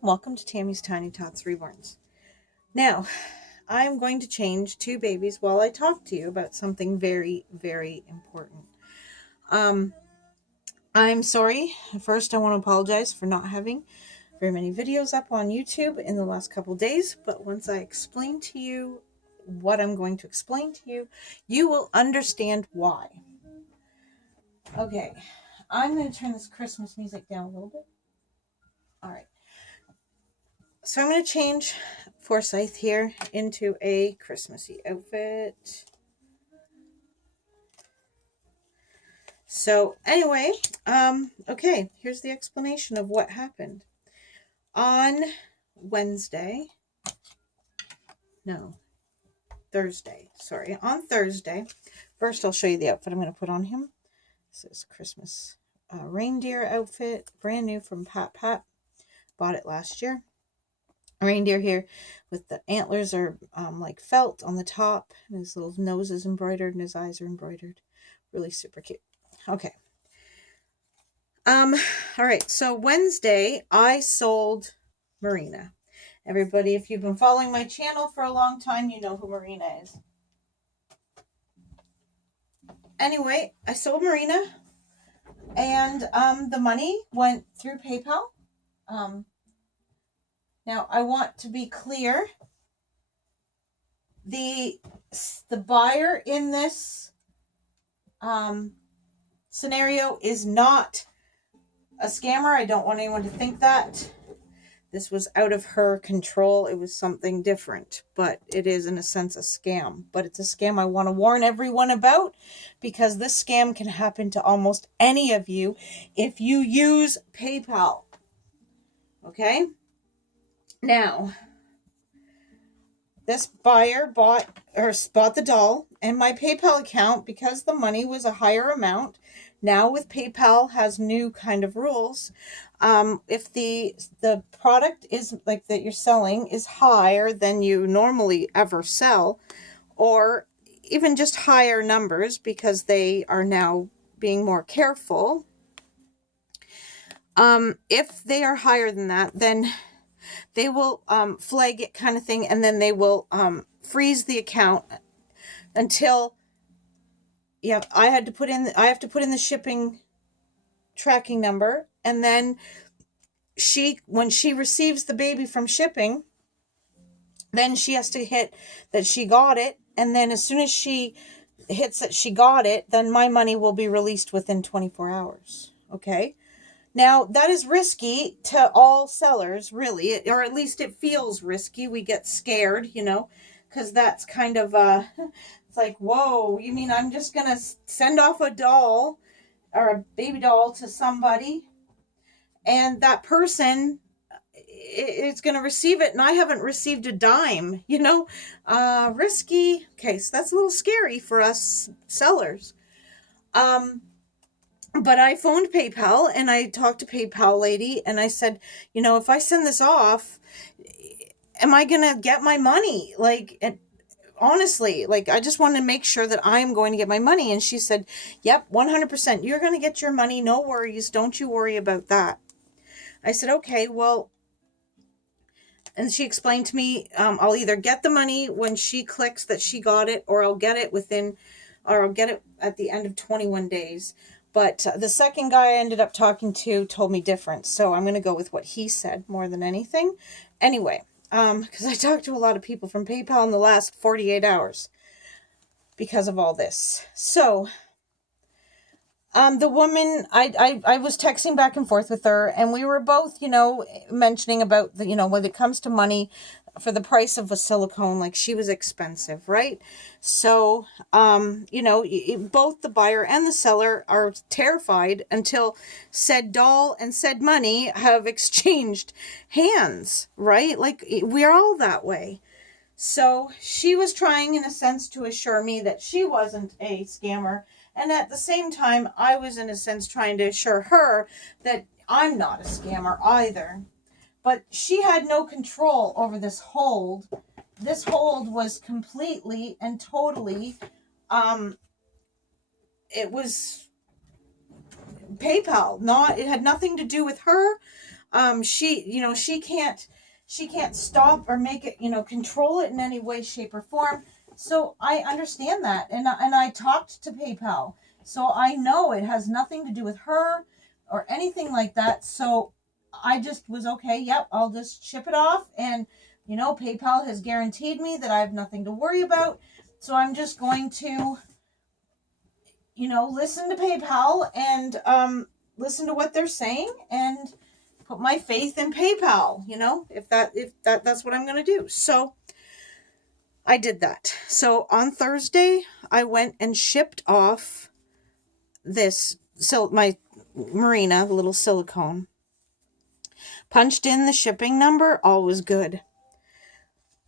Welcome to Tammy's Tiny Tots Reborns. Now, I'm going to change two babies while I talk to you about something very, very important. I'm sorry. First, I want to apologize for not having very many videos up on YouTube in the last couple days, but once I explain to you what I'm going to explain to you, you will understand why. Okay, I'm going to turn this Christmas music down a little bit. All right. So I'm going to change Forsyth here into a Christmassy outfit. So anyway, okay, here's the explanation of what happened. On Thursday, first I'll show you the outfit I'm going to put on him. This is Christmas reindeer outfit, brand new from Pat Pat. Bought it last year. Reindeer here with the antlers are like felt on the top, and his little nose is embroidered and his eyes are embroidered. Really super cute. Okay. All right. So Wednesday I sold Marina. Everybody, if you've been following my channel for a long time, you know who Marina is. Anyway, I sold Marina, and the money went through PayPal. Now I want to be clear. The buyer in this scenario is not a scammer. I don't want anyone to think that. This was out of her control. It was something different, but it is in a sense a scam. But it's a scam I want to warn everyone about, because this scam can happen to almost any of you if you use PayPal. Okay? Now, this buyer bought the doll, and my PayPal account, because the money was a higher amount, now with PayPal has new kind of rules. If the product is like that you're selling is higher than you normally ever sell, or even just higher numbers because they are now being more careful. If they are higher than that, then they will flag it kind of thing, and then they will freeze the account until I have to put in the shipping tracking number, and then when she receives the baby from shipping, then she has to hit that she got it, and then as soon as she hits that she got it, then my money will be released within 24 hours. Okay? Now, that is risky to all sellers, really, or at least it feels risky. We get scared, because that's kind of, it's like, whoa, you mean I'm just going to send off a doll or a baby doll to somebody, and that person is going to receive it, and I haven't received a dime, risky. Okay, so that's a little scary for us sellers. But I phoned PayPal, and I talked to PayPal lady, and I said, if I send this off, am I going to get my money? Honestly, I just want to make sure that I am going to get my money. And she said, yep, 100%. You're going to get your money. No worries. Don't you worry about that. I said, okay, well, and she explained to me, I'll either get the money when she clicks that she got it, or I'll get it at the end of 21 days. But the second guy I ended up talking to told me different. So I'm going to go with what he said more than anything. Anyway, because I talked to a lot of people from PayPal in the last 48 hours because of all this. So the woman, I was texting back and forth with her, and we were both, mentioning about when it comes to money, for the price of a silicone, she was expensive, right? So, both the buyer and the seller are terrified until said doll and said money have exchanged hands, right? We're all that way. So she was trying, in a sense, to assure me that she wasn't a scammer. And at the same time, I was, in a sense, trying to assure her that I'm not a scammer either. But she had no control over this hold. This hold was completely and totally, it was PayPal. It had nothing to do with her. She can't stop or make it, control it in any way, shape, or form. So I understand that, and I talked to PayPal, so I know it has nothing to do with her or anything like that. So I just was okay. Yep, I'll just ship it off, and PayPal has guaranteed me that I have nothing to worry about. So I'm just going to, listen to PayPal and listen to what they're saying and put my faith in PayPal, if that's what I'm going to do. So I did that. So on Thursday, I went and shipped off my Marina, the little silicone. Punched in the shipping number, all was good.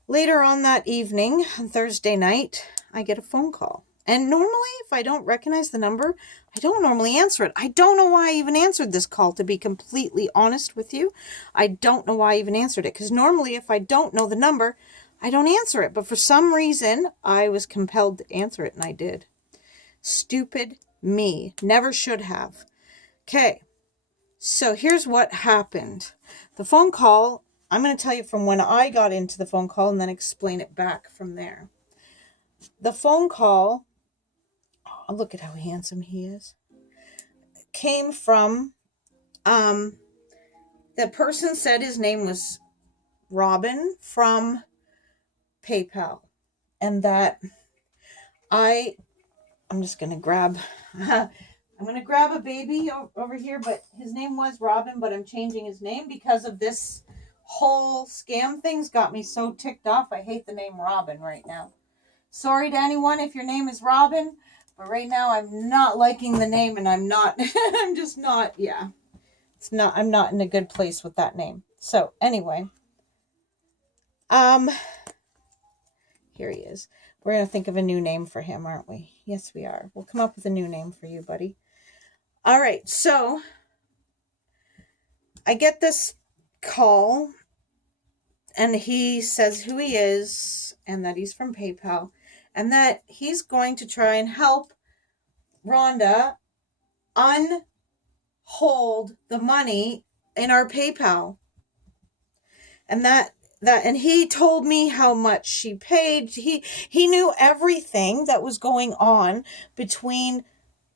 Later on that evening, on Thursday night, I get a phone call. And normally, if I don't recognize the number, I don't normally answer it. I don't know why I even answered this call, to be completely honest with you. I don't know why I even answered it. Because normally, if I don't know the number, I don't answer it. But for some reason, I was compelled to answer it, and I did. Stupid me. Never should have. Okay. So here's what happened. The phone call, I'm going to tell you from when I got into the phone call and then explain it back from there. The phone call, oh, look at how handsome he is, came from, the person said his name was Robin from PayPal, and that I'm just going to grab, I'm going to grab a baby over here, but his name was Robin, but I'm changing his name because of this whole scam thing's got me so ticked off. I hate the name Robin right now. Sorry to anyone if your name is Robin, but right now I'm not liking the name, and I'm just not, I'm not in a good place with that name. So anyway, here he is. We're going to think of a new name for him, aren't we? Yes, we are. We'll come up with a new name for you, buddy. All right, so I get this call, and he says who he is and that he's from PayPal and that he's going to try and help Rhonda unhold the money in our PayPal. And and he told me how much she paid. He knew everything that was going on between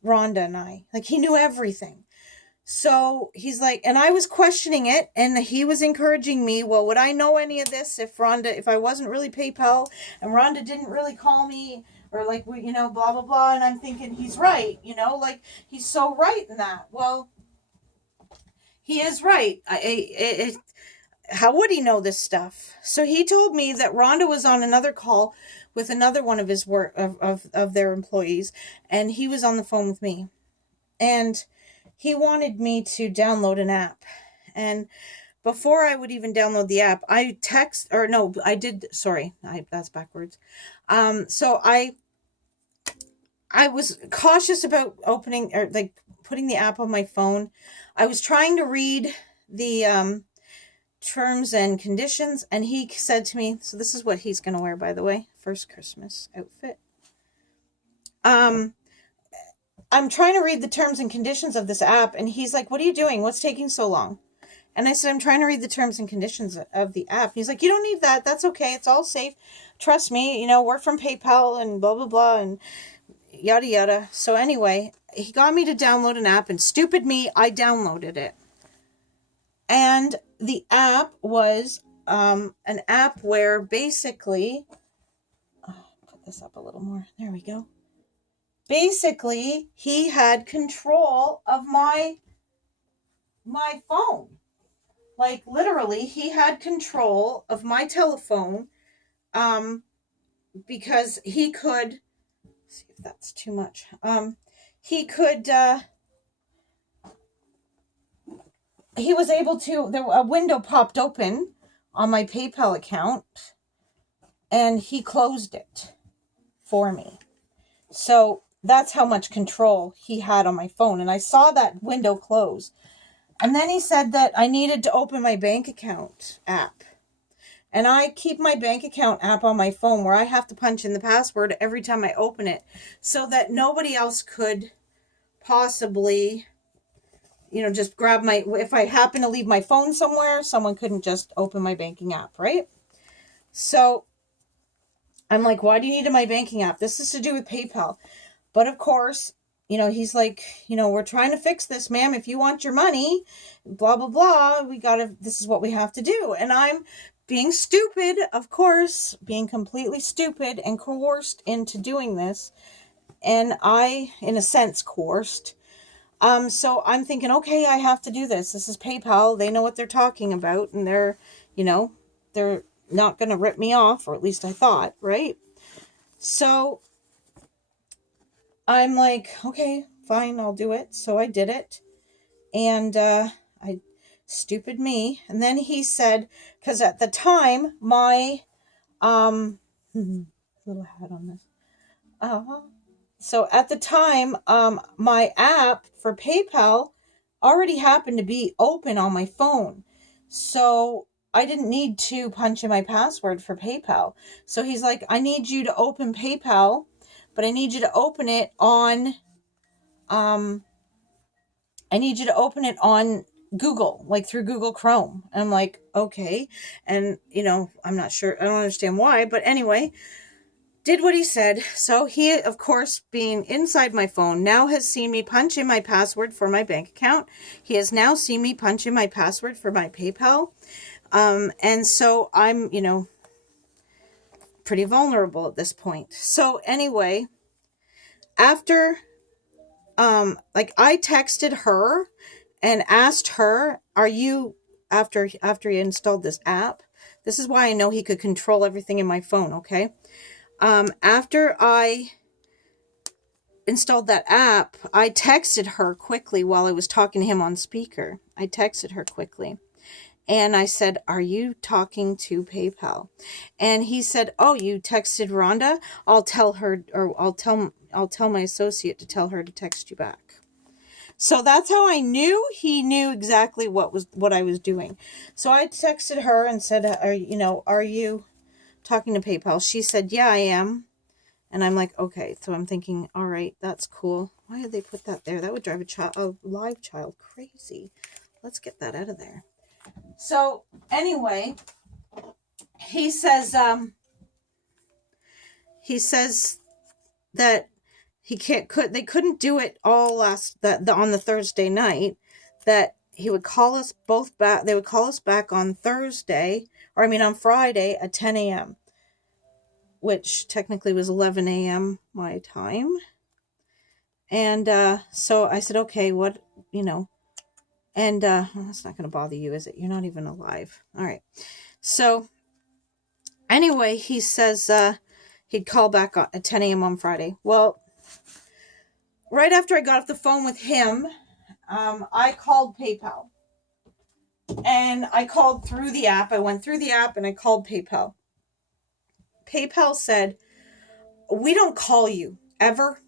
Rhonda and I. Like, he knew everything. So he's like, and I was questioning it, and he was encouraging me, well, would I know any of this if I wasn't really PayPal and Rhonda didn't really call me, or like, blah, blah, blah. And I'm thinking, he's right, like, he's so right in that. Well, he is right. How would he know this stuff? So he told me that Rhonda was on another call with another one of his of their employees, and he was on the phone with me, and he wanted me to download an app. And before I would even download the app, that's backwards. So I was cautious about opening or like putting the app on my phone. I was trying to read the terms and conditions, and he said to me, so this is what he's going to wear, by the way, first Christmas outfit. I'm trying to read the terms and conditions of this app, and he's like, what are you doing? What's taking so long? And I said, I'm trying to read the terms and conditions of the app. He's like, you don't need that. That's okay. It's all safe. Trust me, we're from PayPal and blah, blah, blah, and yada, yada. So anyway, he got me to download an app, and stupid me, I downloaded it. And the app was an app where basically, put this up a little more. There we go. Basically, he had control of my phone. Like, literally, he had control of my telephone, because he could, let's see if that's too much. He could, he was able to, a window popped open on my PayPal account, and he closed it for me. So that's how much control he had on my phone. And I saw that window close. And then he said that I needed to open my bank account app. And I keep my bank account app on my phone where I have to punch in the password every time I open it, so that nobody else could possibly, just grab if I happen to leave my phone somewhere, someone couldn't just open my banking app, right? So I'm like, why do you need my banking app? This is to do with PayPal. But of course, he's like, we're trying to fix this, ma'am. If you want your money, blah, blah, blah, this is what we have to do. And I'm being stupid, of course, being completely stupid and coerced into doing this. And in a sense, coerced. So I'm thinking, okay, I have to do this. This is PayPal. They know what they're talking about, and they're not going to rip me off, or at least I thought, right? So I'm like, okay, fine, I'll do it. So I did it. And stupid me. And then he said, because at the time, my little hat on this. So at the time, my app for PayPal already happened to be open on my phone. So I didn't need to punch in my password for PayPal. So he's like, I need you to open PayPal, but I need you to open it on, Google, like through Google Chrome. And I'm like, okay. And, I'm not sure. I don't understand why, but anyway, did what he said. So he, of course, being inside my phone, now has seen me punch in my password for my bank account. He has now seen me punch in my password for my PayPal. And so I'm, pretty vulnerable at this point. So anyway, after, I texted her and asked her, are you, after he installed this app, this is why I know he could control everything in my phone, okay? After I installed that app, I texted her quickly while I was talking to him on speaker. I texted her quickly. And I said, are you talking to PayPal? And he said, oh, you texted Rhonda? I'll tell her, or I'll tell my associate to tell her to text you back. So that's how I knew he knew exactly what I was doing. So I texted her and said, are you talking to PayPal? She said, yeah, I am. And I'm like, okay. So I'm thinking, all right, that's cool. Why did they put that there? That would drive a live child crazy. Let's get that out of there. So anyway, he says that they couldn't do it all on the Thursday night, that he would call us both back. They would call us back on on Friday at 10 a.m., which technically was 11 a.m. my time. And so I said, okay, what, and that's not going to bother you, is it? You're not even alive. All right. So anyway, he says he'd call back at 10 a.m. on Friday. Well, right after I got off the phone with him, I called PayPal. And I called through the app. I went through the app and I called PayPal. PayPal said, we don't call you ever.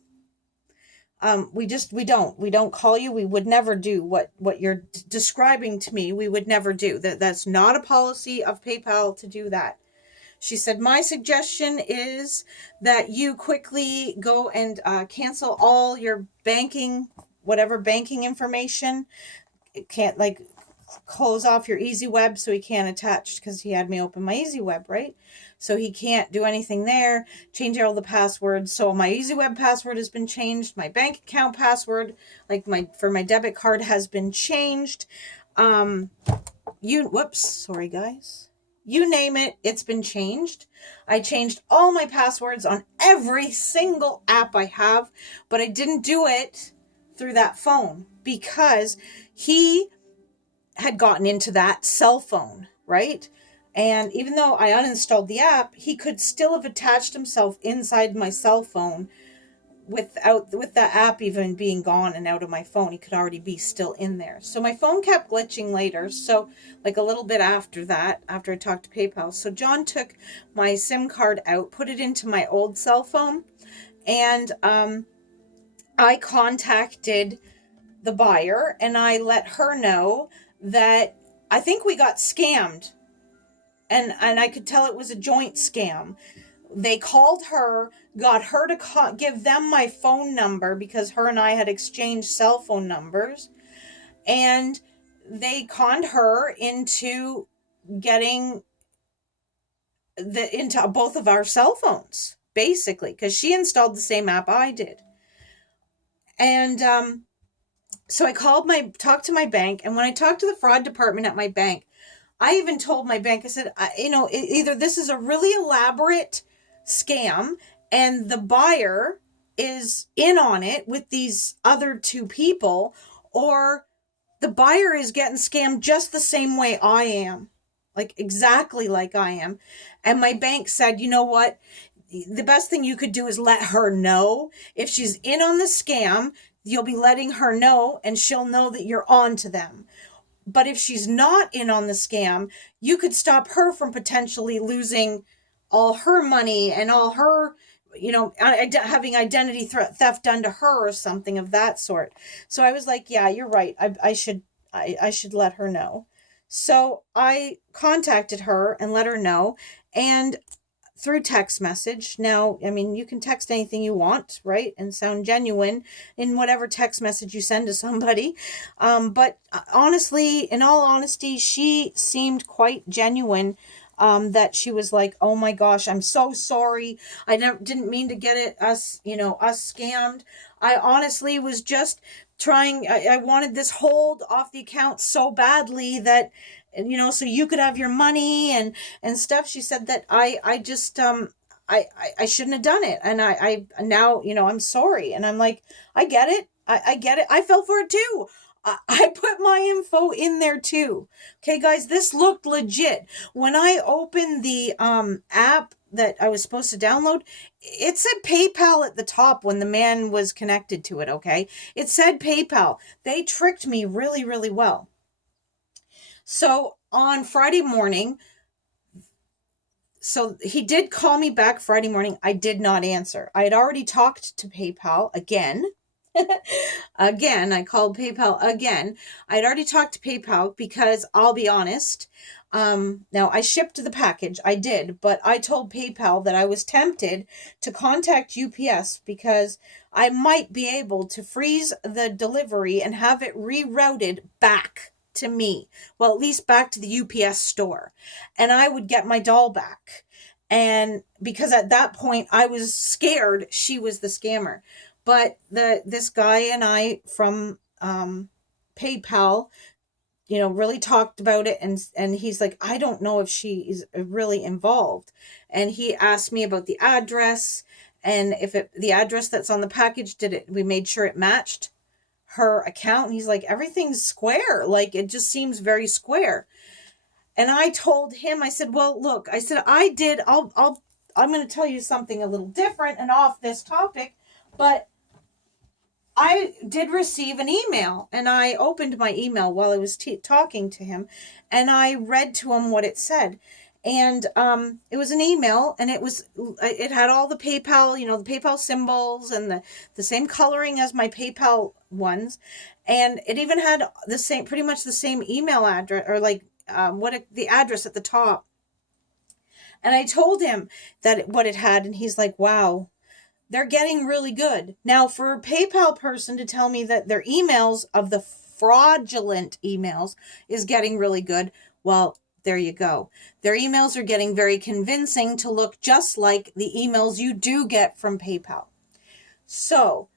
We don't call you. We would never do what you're describing to me. We would never do that. That's not a policy of PayPal to do that. She said, my suggestion is that you quickly go and cancel all your whatever banking information. It can't close off your EasyWeb, so he can't attach, because he had me open my EasyWeb, right? So he can't do anything there. Change all the passwords. So my EasyWeb password has been changed. My bank account password, for my debit card, has been changed. Sorry guys. You name it, it's been changed. I changed all my passwords on every single app I have, but I didn't do it through that phone because he had gotten into that cell phone, right? And even though I uninstalled the app, he could still have attached himself inside my cell phone with the app even being gone and out of my phone. He could already be still in there. So my phone kept glitching later. So a little bit after that, after I talked to PayPal. So John took my SIM card out, put it into my old cell phone. And I contacted the buyer and I let her know that I think we got scammed. And I could tell it was a joint scam. They called her, got her to give them my phone number because her and I had exchanged cell phone numbers. and they conned her into getting into both of our cell phones, basically, because she installed the same app I did. And so I talked to my bank, and when I talked to the fraud department at my bank, I even told my bank, I said, either this is a really elaborate scam and the buyer is in on it with these other two people, or the buyer is getting scammed just the same way I am, like exactly like I am. And my bank said, you know what? The best thing you could do is let her know. If she's in on the scam, you'll be letting her know, and she'll know that you're on to them. But if she's not in on the scam, you could stop her from potentially losing all her money and all her, having identity theft done to her or something of that sort. So I was like, yeah, you're right. I should let her know. So I contacted her and let her know, and through text message. Now, I mean, you can text anything you want, right? And sound genuine in whatever text message you send to somebody. But honestly, in all honesty, she seemed quite genuine. That she was like, oh my gosh, I'm so sorry. I didn't mean to get us scammed. I honestly was just trying, I wanted this hold off the account so badly that, so you could have your money and stuff. She said that I just, I shouldn't have done it. And I now, I'm sorry. And I'm like, I get it. I get it. I fell for it too. I put my info in there too. Okay, guys, this looked legit. When I opened the app that I was supposed to download, it said PayPal at the top when the man was connected to it, okay? It said PayPal. They tricked me really, really well. So on Friday morning, so he did call me back Friday morning. I did not answer. I had already talked to PayPal again. Again, I called PayPal again. I'd already talked to PayPal because I'll be honest. Now I shipped the package. I did, but I told PayPal that I was tempted to contact UPS because I might be able to freeze the delivery and have it rerouted back to me. Well, at least back to the UPS store. And I would get my doll back. And because at that point I was scared she was the scammer. But this guy and I from PayPal, really talked about it, and he's like, I don't know if she is really involved. And he asked me about the address, and if the address that's on the package, we made sure it matched her account. And he's like, everything's square. Like, it just seems very square. And I told him, I said, well, look, I said, I'm going to tell you something a little different and off this topic, but I did receive an email, and I opened my email while I was talking to him, and I read to him what it said. And it was an email, and it had all the PayPal, the PayPal symbols and the same coloring as my PayPal ones. And it even had pretty much the same email address, or like the address at the top. And I told him what it had, and he's like, wow, they're getting really good. Now, for a PayPal person to tell me that their emails of the fraudulent emails is getting really good, well, there you go. Their emails are getting very convincing to look just like the emails you do get from PayPal. So,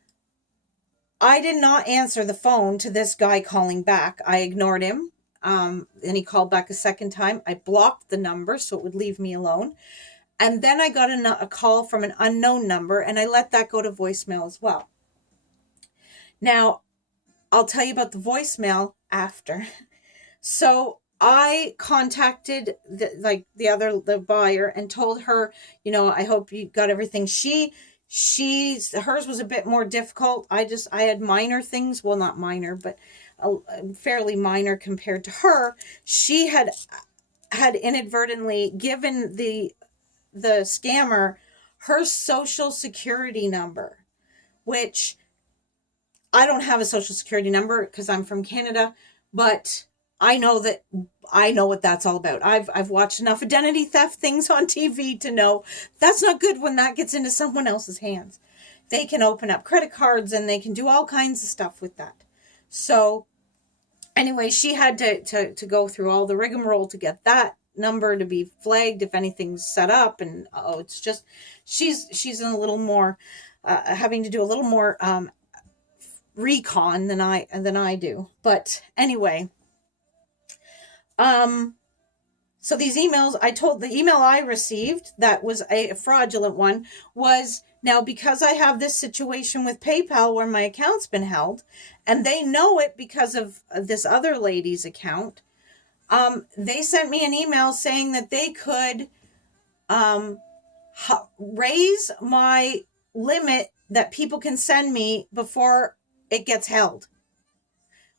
I did not answer the phone to this guy calling back. I ignored him. And he called back a second time. I blocked the number so it would leave me alone. And then I got a call from an unknown number, and I let that go to voicemail as well. Now, I'll tell you about the voicemail after. So I contacted the buyer and told her, I hope you got everything. Hers was a bit more difficult. I had minor things. Well, not minor, but fairly minor compared to her. She had inadvertently given the scammer her social security number, which I don't have a social security number because I'm from Canada, but I know what that's all about. I've watched enough identity theft things on TV to know that's not good when that gets into someone else's hands. They can open up credit cards and they can do all kinds of stuff with that. So Anyway, she had to go through all the rigmarole to get that number to be flagged if anything's set up. And it's just, she's in a little more, having to do a little more recon than I do. But anyway, so these emails, the email I received that was a fraudulent one was, now because I have this situation with PayPal where my account's been held, and they know it because of this other lady's account, they sent me an email saying that they could raise my limit that people can send me before it gets held,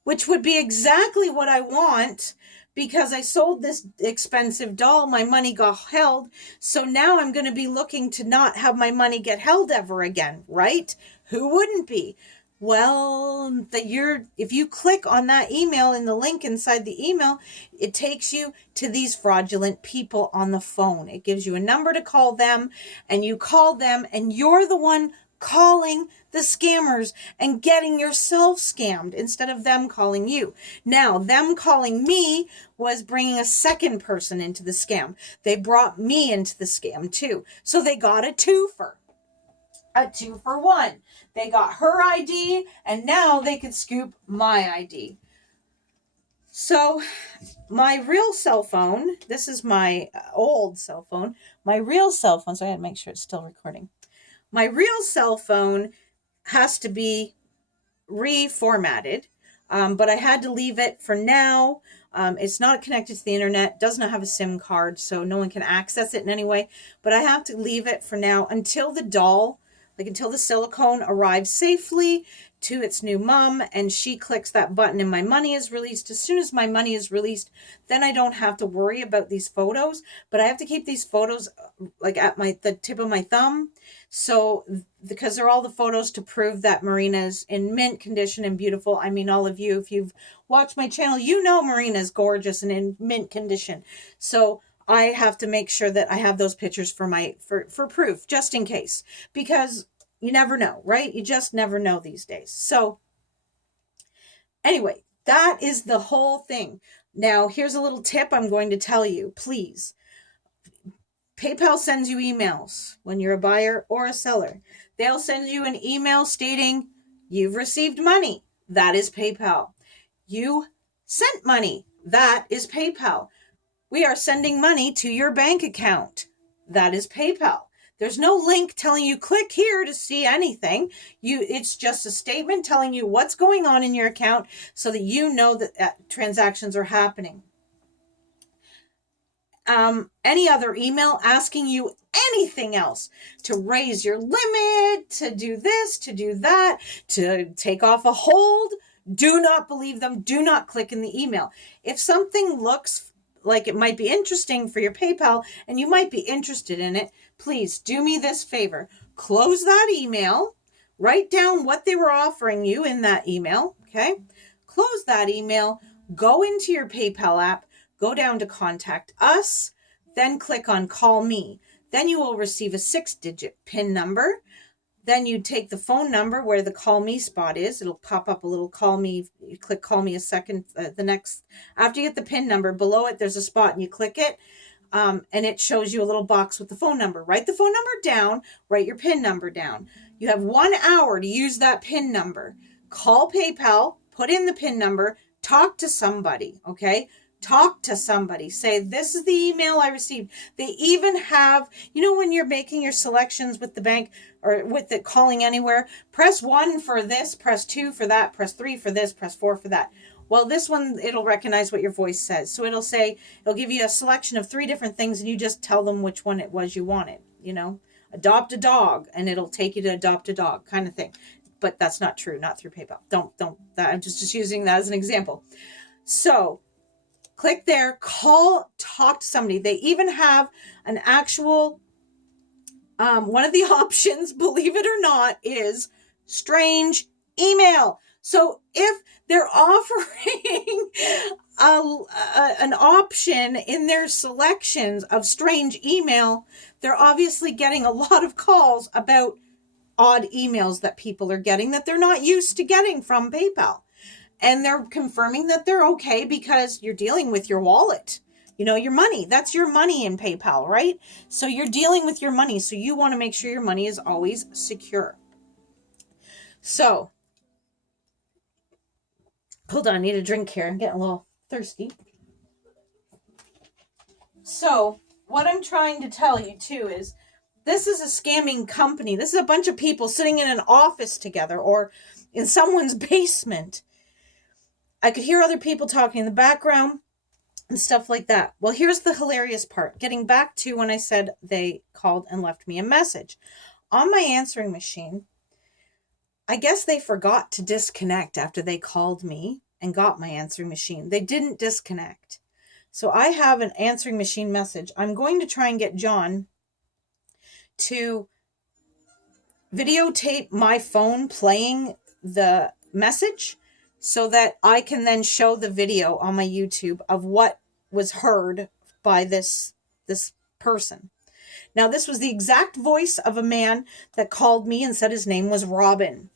which would be exactly what I want, because I sold this expensive doll, my money got held, so now I'm going to be looking to not have my money get held ever again, right? Who wouldn't be? Well, if you click on that email in the link inside the email, it takes you to these fraudulent people on the phone. It gives you a number to call them, and you call them, and you're the one calling the scammers and getting yourself scammed instead of them calling you. Now, them calling me was bringing a second person into the scam. They brought me into the scam too. So they got a twofer. A 2-for-1. They got her ID, and now they could scoop my ID. So my real cell phone, this is my old cell phone, my real cell phone, so I had to make sure it's still recording. My real cell phone has to be reformatted, but I had to leave it for now. It's not connected to the internet, does not have a SIM card, so no one can access it in any way, but I have to leave it for now until the doll, until the silicone arrives safely to its new mom, and she clicks that button and my money is released. As soon as my money is released, then I don't have to worry about these photos, but I have to keep these photos at the tip of my thumb. So, because they're all the photos to prove that Marina's in mint condition and beautiful. I mean, all of you, if you've watched my channel, you know Marina's gorgeous and in mint condition. So I have to make sure that I have those pictures for proof, just in case, because you never know, right? You just never know these days. So anyway, that is the whole thing. Now, here's a little tip I'm going to tell you. Please, PayPal sends you emails when you're a buyer or a seller. They'll send you an email stating you've received money. That is PayPal. You sent money. That is PayPal. We are sending money to your bank account. That is PayPal. There's no link telling you click here to see anything. It's just a statement telling you what's going on in your account so that you know that transactions are happening. Any other email asking you anything else, to raise your limit, to do this, to do that, to take off a hold, do not believe them. Do not click in the email. If something looks like it might be interesting for your PayPal and you might be interested in it, please do me this favor. Close that email. Write down what they were offering you in that email. Okay. Close that email. Go into your PayPal app. Go down to Contact Us. Then click on Call Me. Then you will receive a 6-digit PIN number. Then you take the phone number where the Call Me spot is. It'll pop up a little Call Me. You click Call Me a second. After you get the PIN number, below it, there's a spot and you click it. And it shows you a little box with the phone number. Write the phone number down. Write your PIN number down. You have 1 hour to use that PIN number. Call PayPal. Put in the PIN number. Talk to somebody. Okay? Talk to somebody. Say, this is the email I received. They even have, when you're making your selections with the bank or with the Calling Anywhere, press 1 for this, press 2 for that, press 3 for this, press 4 for that. Well, this one, it'll recognize what your voice says. So it'll give you a selection of 3 different things and you just tell them which one it was you wanted, adopt a dog, and it'll take you to adopt a dog kind of thing. But that's not true, not through PayPal. I'm just using that as an example. So click there, talk to somebody. They even have an actual, one of the options, believe it or not, is strange email. So if they're offering an option in their selections of strange email, they're obviously getting a lot of calls about odd emails that people are getting that they're not used to getting from PayPal. And they're confirming that they're okay because you're dealing with your wallet. Your money. That's your money in PayPal, right? So you're dealing with your money. So you want to make sure your money is always secure. So, hold on, I need a drink here. I'm getting a little thirsty. So, what I'm trying to tell you too is this is a scamming company. This is a bunch of people sitting in an office together or in someone's basement. I could hear other people talking in the background and stuff like that. Well, here's the hilarious part. Getting back to when I said they called and left me a message. On my answering machine, I guess they forgot to disconnect after they called me and got my answering machine. They didn't disconnect. So I have an answering machine message. I'm going to try and get John to videotape my phone playing the message so that I can then show the video on my YouTube of what was heard by this person. Now, this was the exact voice of a man that called me and said his name was Robin.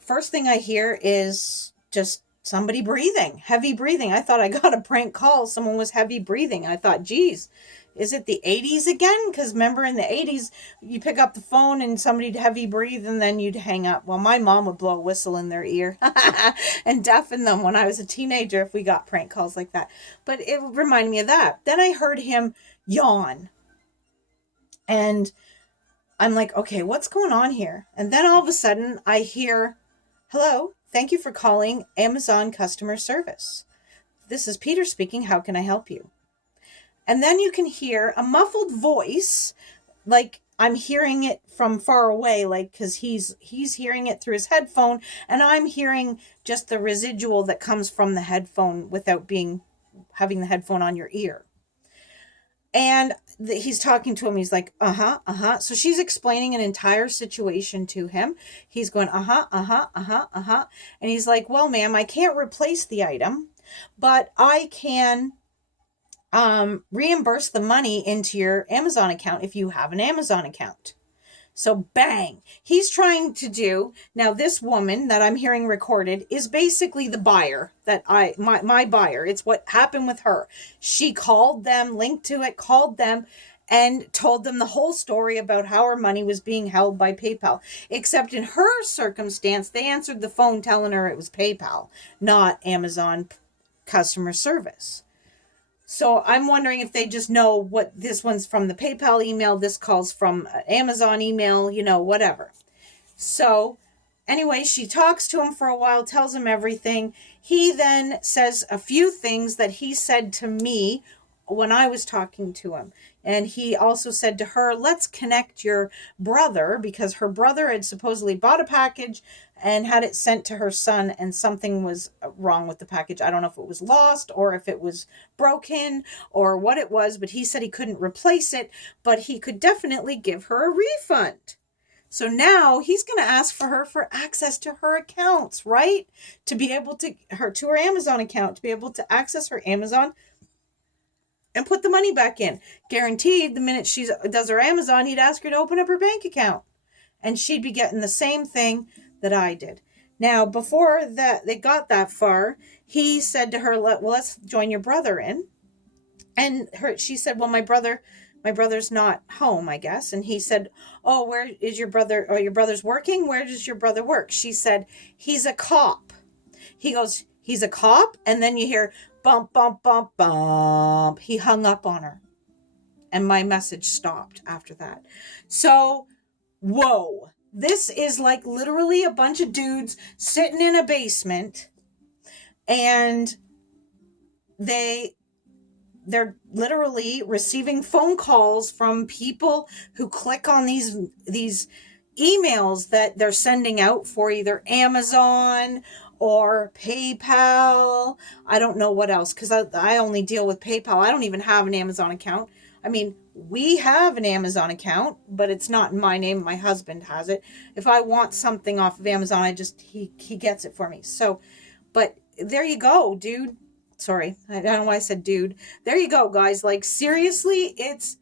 First thing I hear is just somebody breathing, heavy breathing. I thought I got a prank call. Someone was heavy breathing. I thought, geez, is it the 80s again? Because remember in the 80s, you pick up the phone and somebody'd heavy breathe and then you'd hang up. Well, my mom would blow a whistle in their ear and deafen them when I was a teenager if we got prank calls like that. But it reminded me of that. Then I heard him yawn. And I'm like, okay, what's going on here? And then all of a sudden I hear, hello, thank you for calling Amazon customer service. This is Peter speaking. How can I help you? And then you can hear a muffled voice, like I'm hearing it from far away, like, cause he's hearing it through his headphone and I'm hearing just the residual that comes from the headphone without having the headphone on your ear. And he's talking to him. He's like, So she's explaining an entire situation to him. He's going, And he's like, well, ma'am, I can't replace the item, but I can reimburse the money into your Amazon account if you have an Amazon account. So bang, he's trying to do, now this woman that I'm hearing recorded is basically the buyer that my buyer. It's what happened with her. She called them, linked to it, called them and told them the whole story about how her money was being held by PayPal. Except in her circumstance, they answered the phone telling her it was PayPal, not Amazon customer service. So I'm wondering if they just know what this one's from the PayPal email, this call's from Amazon email, whatever. So anyway, she talks to him for a while, tells him everything. He then says a few things that he said to me when I was talking to him. And he also said to her, let's connect your brother, because her brother had supposedly bought a package and had it sent to her son and something was wrong with the package. I don't know if it was lost or if it was broken or what it was, but he said he couldn't replace it, but he could definitely give her a refund. So now he's going to ask for her for access to her accounts, right? To be able to her Amazon account, to be able to access her Amazon and put the money back in. Guaranteed, the minute she does her Amazon, he'd ask her to open up her bank account. And she'd be getting the same thing that I did. Now, before that they got that far, he said to her, well, let's join your brother in. And she said, well, my brother's not home, I guess. And he said, oh, where is your brother? Oh, your brother's working? Where does your brother work? She said, he's a cop. He goes, he's a cop? And then you hear bump, bump, bump, bump. He hung up on her. And my message stopped after that. So, whoa. This is like literally a bunch of dudes sitting in a basement and they're literally receiving phone calls from people who click on these emails that they're sending out for either Amazon or PayPal. I don't know what else, because I only deal with PayPal. I don't even have an Amazon account. I mean, we have an Amazon account, but it's not in my name. My husband has it. If I want something off of Amazon, he gets it for me. So, but there you go, dude. Sorry, I don't know why I said dude. There you go, guys. Like, seriously, it's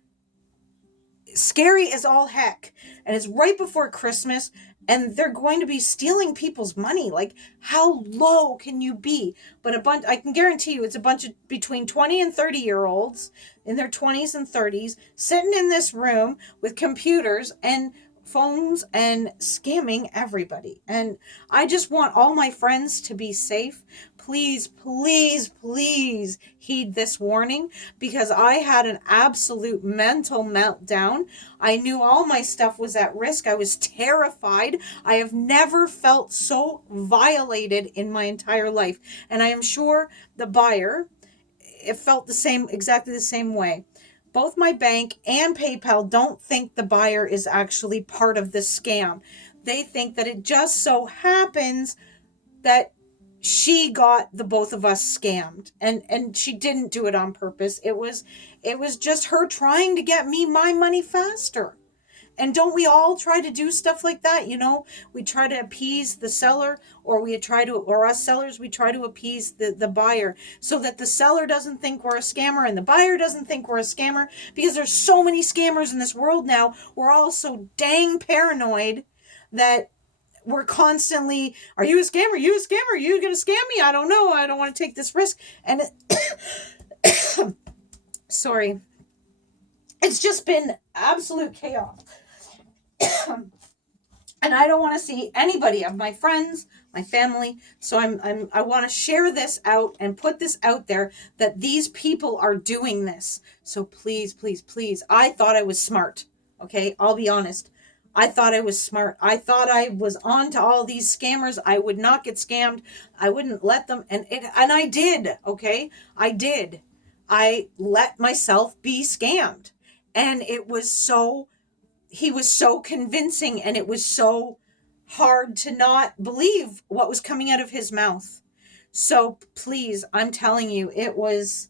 scary as all heck. And it's right before Christmas, and they're going to be stealing people's money. Like, how low can you be? But I can guarantee you it's a bunch of between 20 and 30-year-olds in their 20s and 30s sitting in this room with computers and phones and scamming everybody. And I just want all my friends to be safe. Please, please, please heed this warning, because I had an absolute mental meltdown. I knew all my stuff was at risk. I was terrified. I have never felt so violated in my entire life. And I am sure the buyer, it felt exactly the same way. Both my bank and PayPal don't think the buyer is actually part of this scam. They think that it just so happens that she got the both of us scammed, and she didn't do it on purpose. It was just her trying to get me my money faster. And don't we all try to do stuff like that? We try to appease the seller, or us sellers, we try to appease the buyer so that the seller doesn't think we're a scammer and the buyer doesn't think we're a scammer, because there's so many scammers in this world now. We're all so dang paranoid that we're constantly, are you a scammer? Are you a scammer? Are you going to scam me? I don't know. I don't want to take this risk. And sorry, it's just been absolute chaos. And I don't want to see anybody of my friends, my family. So I want to share this out and put this out there that these people are doing this. So please, please, please. I thought I was smart. Okay. I'll be honest. I thought I was smart. I thought I was on to all these scammers. I would not get scammed. I wouldn't let them. And I did. Okay. I did. I let myself be scammed. And he was so convincing, and it was so hard to not believe what was coming out of his mouth. So please, I'm telling you, it was,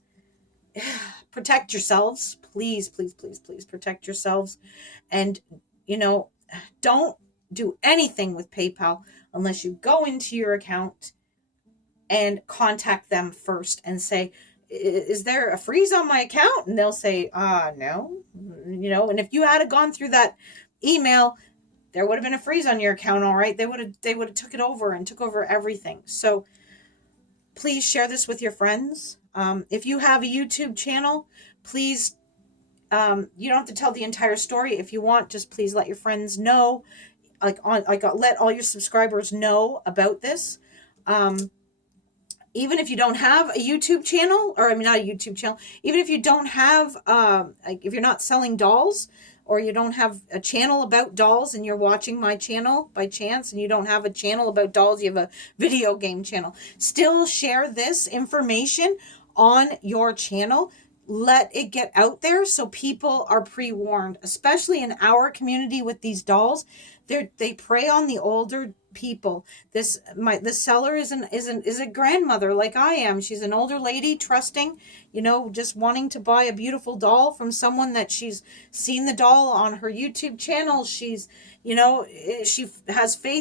protect yourselves. Please, please, please, please protect yourselves. And, don't do anything with PayPal unless you go into your account and contact them first and say, is there a freeze on my account? And they'll say, no, and if you had gone through that email, there would have been a freeze on your account. All right. They would have took it over and took over everything. So please share this with your friends. If you have a YouTube channel, please, you don't have to tell the entire story. If you want, just please let your friends know, let all your subscribers know about this. Even if you don't have a YouTube channel, not a YouTube channel, even if you don't have, if you're not selling dolls, or you don't have a channel about dolls and you're watching my channel by chance and you don't have a channel about dolls, you have a video game channel, still share this information on your channel. Let it get out there so people are pre-warned, especially in our community with these dolls. They prey on the older people. The seller is a grandmother like I am. She's an older lady, trusting, just wanting to buy a beautiful doll from someone that she's seen the doll on her YouTube channel. She's, she has faith